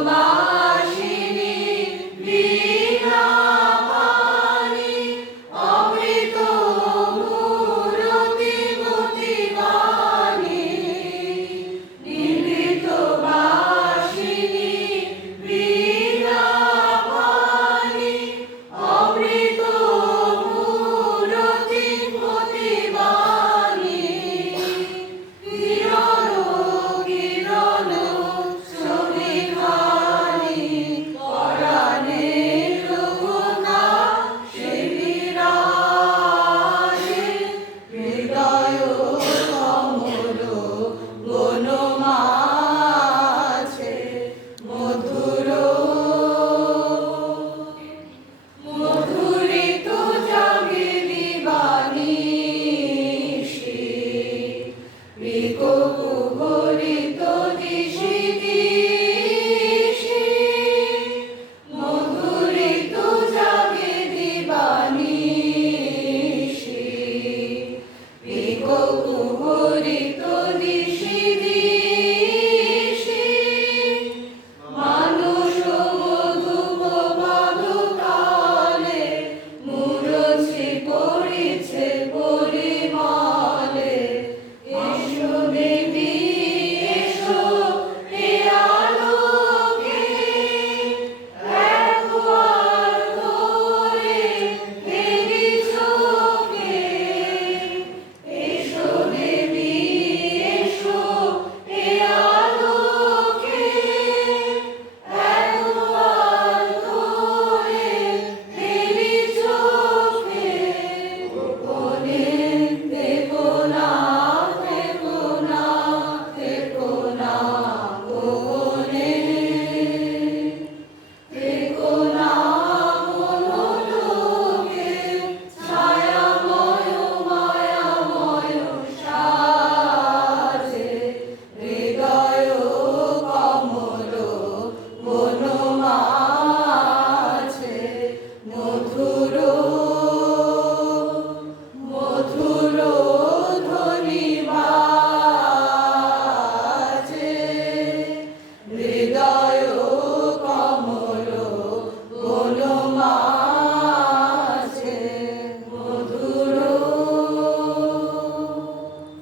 love.